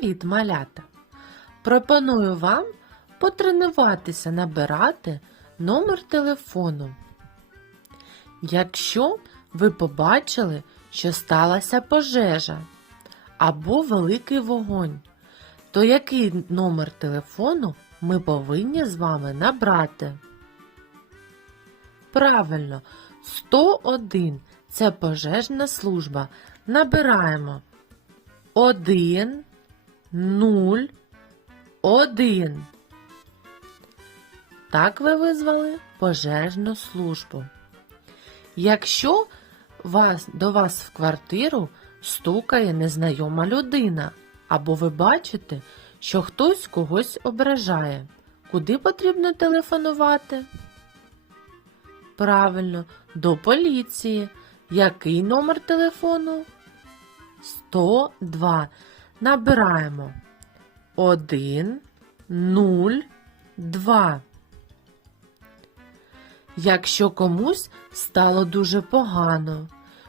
Привіт, малята! Пропоную вам потренуватися набирати номер телефону. Якщо ви побачили, що сталася пожежа або великий вогонь, то який номер телефону ми повинні з вами набрати? Правильно, 101 це пожежна служба. Набираємо 1, 0, 1. Так ви визвали пожежну службу. Якщо вас, до вас в квартиру стукає незнайома людина, або ви бачите, що хтось когось ображає, куди потрібно телефонувати? Правильно, до поліції. Який номер телефону? 102. Набираємо 1, 0, 2. Якщо комусь стало дуже погано,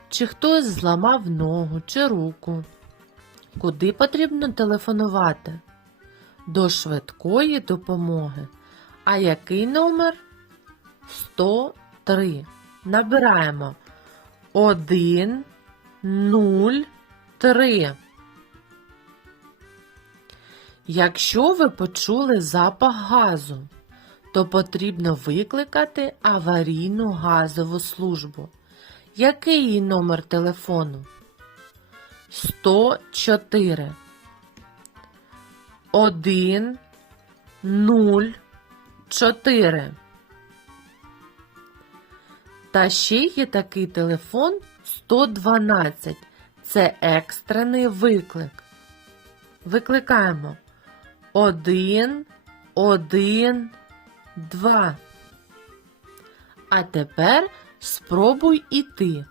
чи хтось зламав ногу чи руку, куди потрібно телефонувати? До швидкої допомоги. А який номер? 103. Набираємо 1, 0, 3. Якщо ви почули запах газу, то потрібно викликати аварійну газову службу. Який її номер телефону? 104. 1, 0, 4. Та ще є такий телефон 112. Це екстрений виклик. Викликаємо 1, 1, 2. А тепер спробуй іти